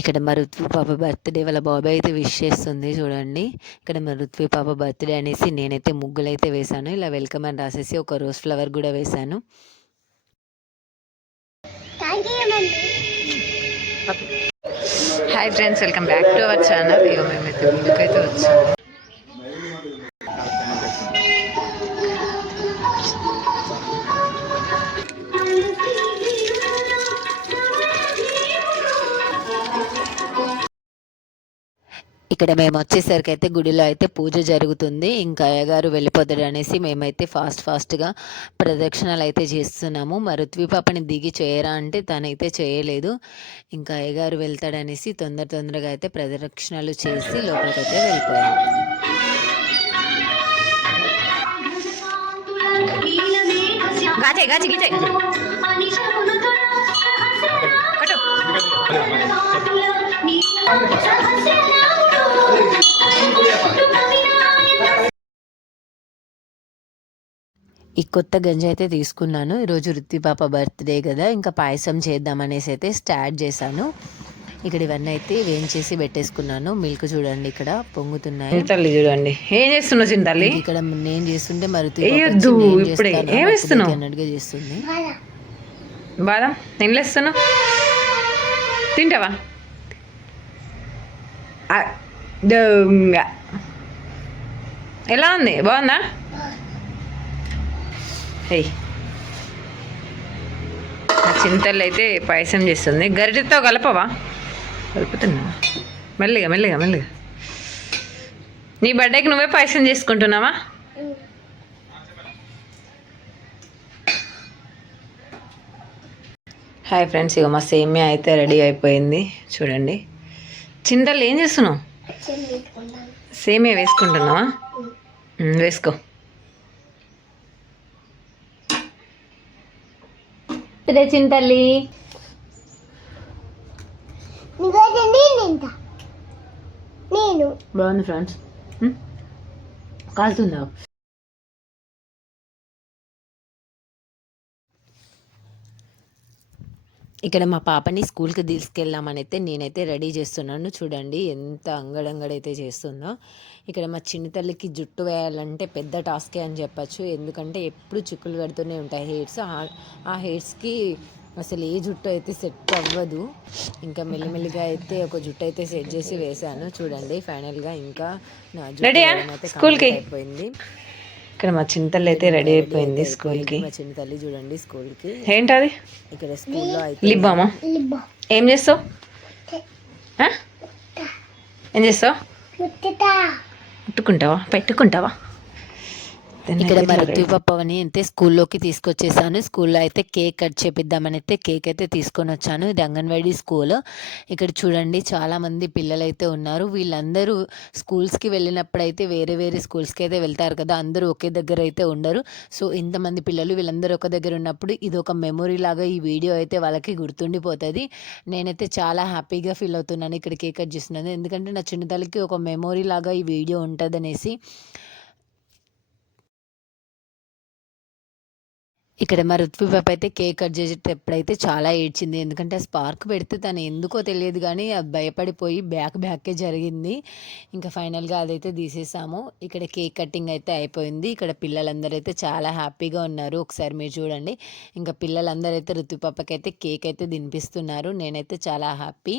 ఇక్కడ మా రుత్వి పాప బర్త్డే వాళ్ళ బాబాయ్ అయితే విష్ చేస్తుంది చూడండి. ఇక్కడ మా రుత్వి పాప బర్త్డే అనేసి నేనైతే ముగ్గులు అయితే వేశాను. ఇలా వెల్కమ్ అని రాసేసి ఒక రోజ్ ఫ్లవర్ కూడా వేశాను. Hi friends, welcome back to our channel. మేమైతే ముందుకైతే వచ్చాము. ఇక్కడ మేము వచ్చేసరికి అయితే గుడిలో అయితే పూజ జరుగుతుంది. ఇంకా అయ్యగారు వెళ్ళిపోతాడు అనేసి మేమైతే ఫాస్ట్గా ప్రదక్షిణలు అయితే చేస్తున్నాము. రుత్వి పాపని దిగి చేయరా అంటే తనైతే చేయలేదు. ఇంకా అయ్యగారు వెళ్తాడనేసి తొందరగా అయితే ప్రదక్షిణలు చేసి లోపలికైతే వెళ్ళిపోయాము. ఈ కొత్త గంజి అయితే తీసుకున్నాను. ఈరోజు రుత్వి పాప బర్త్డే కదా, ఇంకా పాయసం చేద్దామనేసి అయితే స్టార్ట్ చేశాను. ఇక్కడ ఇవన్నీ అయితే వేయించేసి పెట్టేసుకున్నాను. మిల్క్ చూడండి ఇక్కడ పొంగుతున్నాయి. తల్లి చూడండి ఏం చేస్తున్నావు చింతల్లి. ఇక్కడ నేను చేస్తుంటే మరి అన్నట్టుగా చేస్తుంది. బాదం తినలేస్తున్నా, తింటావా? ఎలా ఉంది, బాగుందా? చింతలు అయితే పాయసం చేస్తుంది. గరిటెతో కలపవా? కలుపుతున్నా మెల్లిగా. నీ బర్త్డేకి నువ్వే పాయసం చేసుకుంటున్నావా? హాయ్ ఫ్రెండ్స్, ఇక మా సేమియా అయితే రెడీ అయిపోయింది చూడండి. చింతలు ఏం చేస్తున్నావు? సేమియా వేసుకుంటున్నావా? వేసుకో. చింతల్లి బాగుంది ఫ్రెండ్స్, కాలుతుందా? ఇక్కడ మా పాపని స్కూల్కి తీసుకెళ్దామని అయితే నేనైతే రెడీ చేస్తున్నాను. చూడండి ఎంత అంగడంగడైతే చేస్తుందో. ఇక్కడ మా చిన్న తల్లికి జుట్టు వేయాలంటే పెద్ద టాస్కే అని చెప్పచ్చు. ఎందుకంటే ఎప్పుడు చిక్కులు కడుతూనే ఉంటాయి హెయిర్స్. ఆ హెయిర్స్కి అసలు ఏ జుట్టు అయితే సెట్ అవ్వదు. ఇంకా మెల్లిమెల్లిగా అయితే ఒక జుట్టు అయితే సెట్ చేసి వేశాను చూడండి. ఫైనల్గా ఇంకా నా జుట్టు అయితే స్కూల్కి అయిపోయింది. ఇక్కడ మా చింతల్లి అయితే రెడీ అయిపోయింది స్కూల్కి. మా చిన్న తల్లి చూడండి స్కూల్కి. ఏంటది? ఇక్కడ స్కూల్లో అయితే లిప్ బామా. ఏం చేస్తావు? ఏం చేస్తావు? పెట్టుకుంటావా? ఇక్కడ మా రుత్వి పాపని అయితే స్కూల్లోకి తీసుకొచ్చేసాను. స్కూల్లో అయితే కేక్ కట్ చేపిద్దామని అయితే కేక్ అయితే తీసుకొని వచ్చాను. ఇది అంగన్వాడీ స్కూల్. ఇక్కడ చూడండి చాలామంది పిల్లలు అయితే ఉన్నారు. వీళ్ళందరూ స్కూల్స్కి వెళ్ళినప్పుడు అయితే వేరే స్కూల్స్కి అయితే వెళ్తారు కదా, అందరూ ఒకే దగ్గర అయితే ఉండరు. సో ఇంతమంది పిల్లలు వీళ్ళందరూ ఒక దగ్గర ఉన్నప్పుడు ఇది ఒక మెమొరీ లాగా ఈ వీడియో అయితే వాళ్ళకి గుర్తుండిపోతుంది. నేనైతే చాలా హ్యాపీగా ఫీల్ అవుతున్నాను ఇక్కడ కేక్ కట్ చేస్తున్నాను. ఎందుకంటే నా చిన్నతల్లికి ఒక మెమొరీ లాగా ఈ వీడియో ఉంటుంది అనేసి. ఇక్కడ మా రుత్వి పాప అయితే కేక్ కట్ చేసేటప్పుడైతే చాలా ఏడ్చింది. ఎందుకంటే స్పార్క్ పెడితే తను ఎందుకో తెలియదు కానీ అది భయపడిపోయి బ్యాకే జరిగింది. ఇంకా ఫైనల్గా అదైతే తీసేసాము. ఇక్కడ కేక్ కటింగ్ అయితే అయిపోయింది. ఇక్కడ పిల్లలందరూ అయితే చాలా హ్యాపీగా ఉన్నారు. ఒకసారి మీరు చూడండి. ఇంకా పిల్లలందరూ అయితే రుత్వి పాపకి అయితే కేక్ అయితే తినిపిస్తున్నారు. నేనైతే చాలా హ్యాపీ.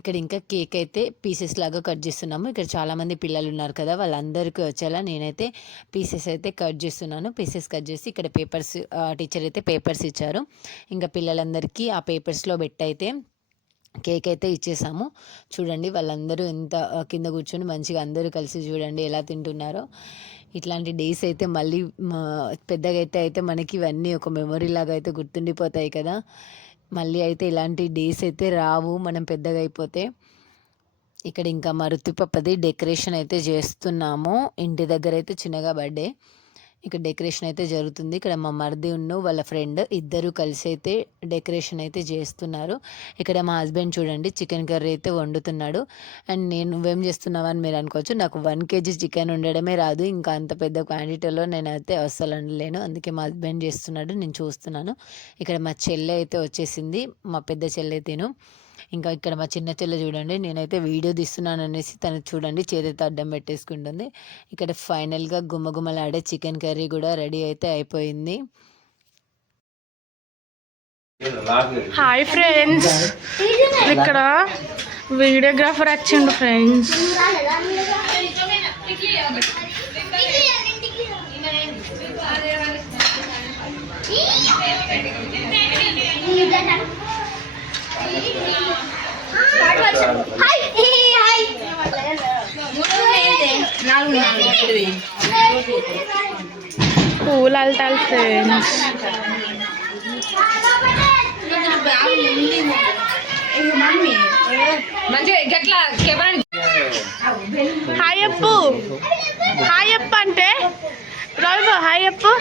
ఇక్కడ ఇంకా కేక్ అయితే పీసెస్ లాగా కట్ చేస్తున్నాము. ఇక్కడ చాలామంది పిల్లలు ఉన్నారు కదా, వాళ్ళందరికీ వచ్చేలా నేనైతే పీసెస్ అయితే కట్ చేస్తున్నాను. పీసెస్ కట్ చేసి ఇక్కడ పేపర్స్ టీచర్ అయితే పేపర్స్ ఇచ్చారు. ఇంకా పిల్లలందరికీ ఆ పేపర్స్లో పెట్టయితే కేక్ అయితే ఇచ్చేసాము. చూడండి వాళ్ళందరూ ఎంత కింద కూర్చొని మంచిగా అందరూ కలిసి చూడండి ఎలా తింటున్నారో. ఇట్లాంటి డేస్ అయితే మళ్ళీ పెద్దగా అయితే మనకి ఇవన్నీ ఒక మెమొరీ లాగా అయితే గుర్తుండిపోతాయి కదా. మళ్ళీ అయితే ఇలాంటి డేస్ అయితే రావు మనం పెద్దగా అయిపోతే. ఇక్కడ ఇంకా మా రుత్వి పాపది డెకరేషన్ అయితే చేస్తున్నాము. ఇంటి దగ్గర అయితే చిన్నగా బర్త్డే. ఇక్కడ డెకరేషన్ అయితే జరుగుతుంది. ఇక్కడ మా మరిది వాళ్ళ ఫ్రెండ్ ఇద్దరు కలిసి అయితే డెకరేషన్ అయితే చేస్తున్నారు. ఇక్కడ మా హస్బెండ్ చూడండి చికెన్ కర్రీ అయితే వండుతున్నాడు. అండ్ నువ్వేం చేస్తున్నావు అని మీరు అనుకోవచ్చు. నాకు 1 kg చికెన్ వండడమే రాదు. ఇంకా అంత పెద్ద క్వాంటిటీలో నేనైతే అస్సలు వండలేను. అందుకే మా హస్బెండ్ చేస్తున్నాడు, నేను చూస్తున్నాను. ఇక్కడ మా చెల్లె అయితే వచ్చేసింది, మా పెద్ద చెల్లె తిను. ఇంకా ఇక్కడ మా చిన్న చెల్లె చూడండి, నేనైతే వీడియో తీస్తున్నాను అనేసి తనకు చూడండి చేతితో అడ్డం పెట్టేసుకుంటుంది. ఇక్కడ ఫైనల్గా గుమ్మగుమ్మలాడే చికెన్ కర్రీ కూడా రెడీ అయితే అయిపోయింది. హాయ్ ఫ్రెండ్స్, ఇక్కడ వీడియోగ్రాఫర్ వచ్చిండు ఫ్రెండ్స్. పూలు అల్టాలి ఫ్రెండ్స్. హాయ్ అప్పు, హాయ్ అప్పు అంటే రావు, హాయ్ అప్పు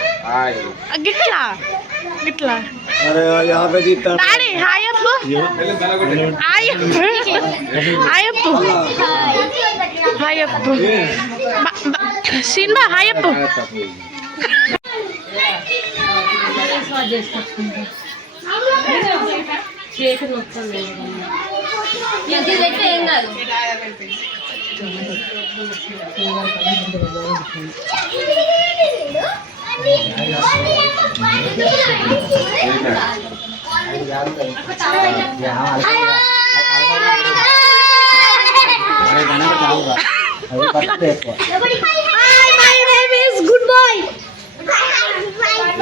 గిట్లా గిట్లా డాడీ హాయ్ అప్పు, హాయ్ అప్పు, హాయ్ అప్పు, హాయ్ అప్పు, సినిమా హాయ్ అప్పు. ఏం కాదు. Hi, my name is Good Boy.